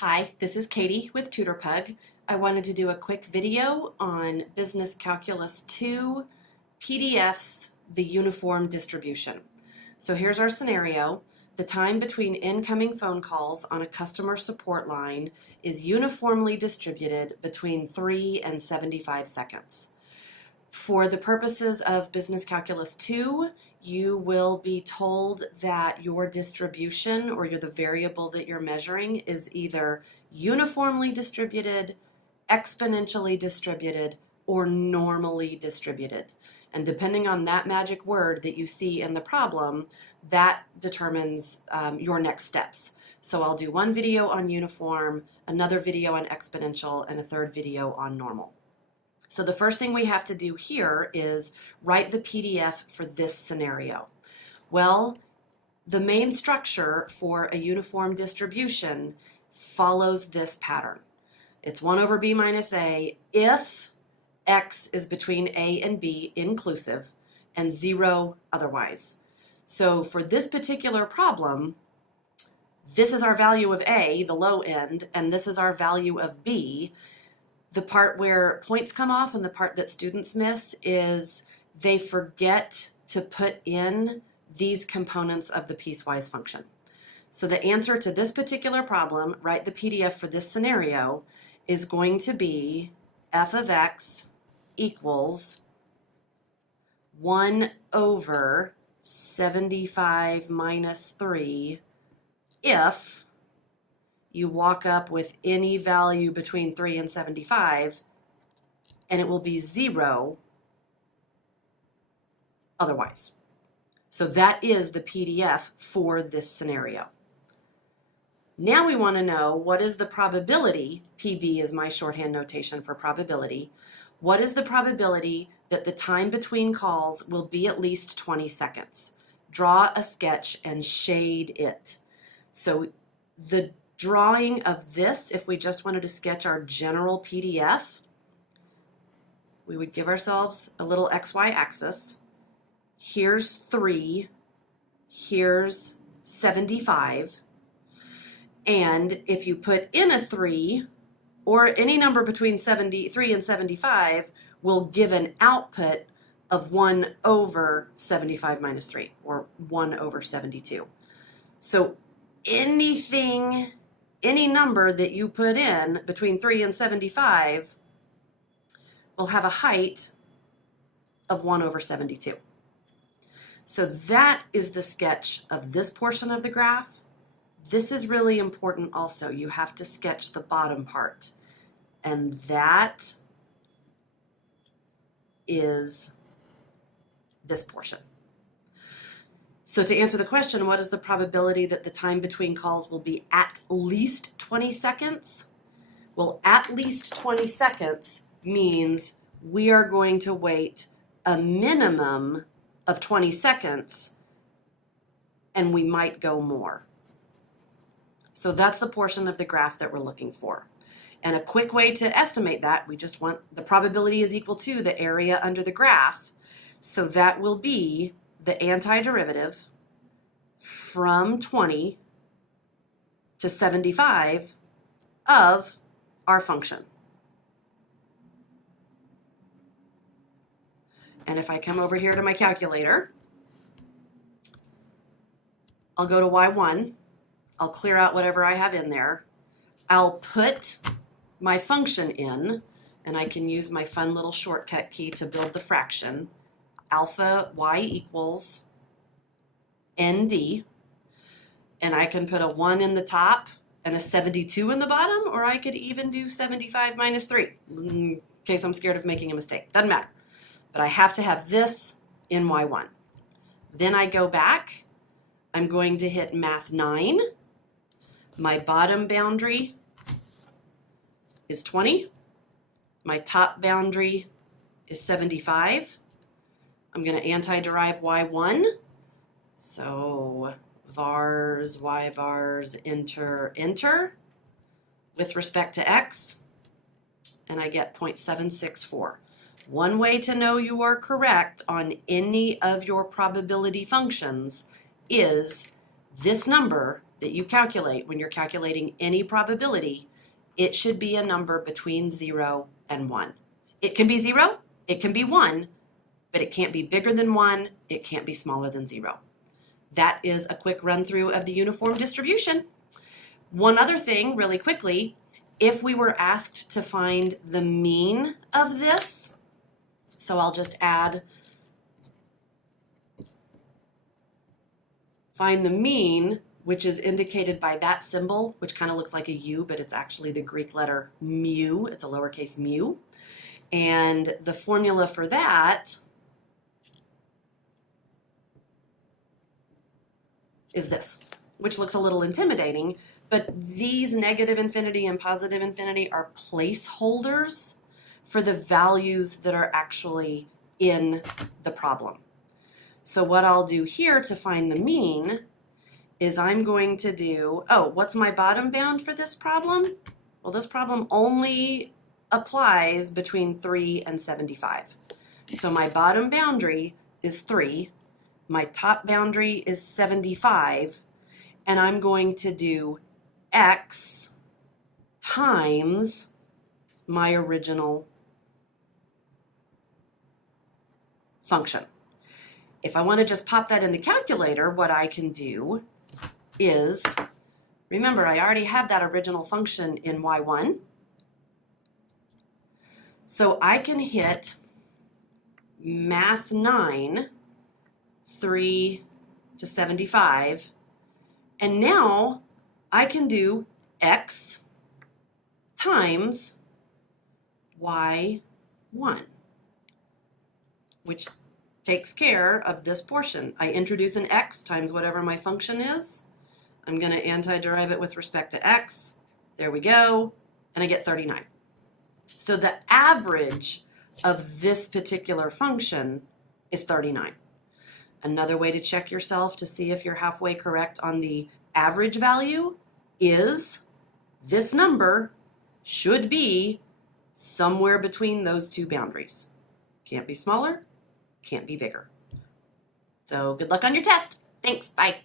Hi, this is Katie with TutorPug. I wanted to do a quick video on Business Calculus 2 PDFs, the uniform distribution. So here's our scenario. The time between incoming phone calls on a customer support line is uniformly distributed between 3 and 75 seconds. For the purposes of Business Calculus 2, you will be told that your distribution or the variable that you're measuring is either uniformly distributed, exponentially distributed, or normally distributed. And depending on that magic word that you see in the problem, that determines your next steps. So I'll do one video on uniform, another video on exponential, and a third video on normal. So the first thing we have to do here is write the PDF for this scenario. Well, the main structure for a uniform distribution follows this pattern. It's 1 over b minus a if x is between a and b inclusive and 0 otherwise. So for this particular problem, this is our value of a, the low end, and this is our value of b. The part where points come off and the part that students miss is they forget to put in these components of the piecewise function. So the answer to this particular problem, write the PDF for this scenario, is going to be f of x equals 1 over 75 minus 3 if you walk up with any value between 3 and 75, and it will be 0 otherwise. So that is the PDF for this scenario. Now we want to know what is the probability, PB is my shorthand notation for probability, what is the probability that the time between calls will be at least 20 seconds? Draw a sketch and shade it. So the drawing of this, if we just wanted to sketch our general PDF, we would give ourselves a little XY axis. Here's 3, here's 75, and if you put in a 3, or any number between 73 and 75, will give an output of 1 over 75 minus 3, or 1 over 72. So any number that you put in between 3 and 75 will have a height of 1 over 72. So that is the sketch of this portion of the graph. This is really important also. You have to sketch the bottom part. And that is this portion. So to answer the question, what is the probability that the time between calls will be at least 20 seconds? Well, at least 20 seconds means we are going to wait a minimum of 20 seconds, and we might go more. So that's the portion of the graph that we're looking for. And a quick way to estimate that, we just want the probability is equal to the area under the graph. So that will be the antiderivative from 20 to 75 of our function. And if I come over here to my calculator, I'll go to Y1, I'll clear out whatever I have in there, I'll put my function in, and I can use my fun little shortcut key to build the fraction, alpha y equals nd, and I can put a 1 in the top and a 72 in the bottom, or I could even do 75 minus 3 in case I'm scared of making a mistake. Doesn't matter. But I have to have this in Y1. Then I go back. I'm going to hit math 9. My bottom boundary is 20. My top boundary is 75. I'm going to antiderive Y1. So vars, y vars, enter with respect to x, and I get 0.764. One way to know you are correct on any of your probability functions is this number that you calculate when you're calculating any probability, it should be a number between 0 and 1. It can be 0, it can be 1, but it can't be bigger than 1, it can't be smaller than 0. That is a quick run through of the uniform distribution. One other thing really quickly, if we were asked to find the mean of this, so I'll just add, find the mean, which is indicated by that symbol, which kind of looks like a U, but it's actually the Greek letter mu. It's a lowercase mu. And the formula for that is this, which looks a little intimidating, but these negative infinity and positive infinity are placeholders for the values that are actually in the problem. So what I'll do here to find the mean is I'm going to do, what's my bottom bound for this problem? Well, this problem only applies between 3 and 75. So my bottom boundary is 3, my top boundary is 75, and I'm going to do x times my original function. If I want to just pop that in the calculator, what I can do is, remember I already have that original function in y1, so I can hit math 9, 3 to 75, and now I can do x times y1, which takes care of this portion. I introduce an x times whatever my function is. I'm going to antiderive it with respect to x. There we go. And I get 39. So the average of this particular function is 39. Another way to check yourself to see if you're halfway correct on the average value is this number should be somewhere between those two boundaries. Can't be smaller, can't be bigger. So good luck on your test. Thanks, bye.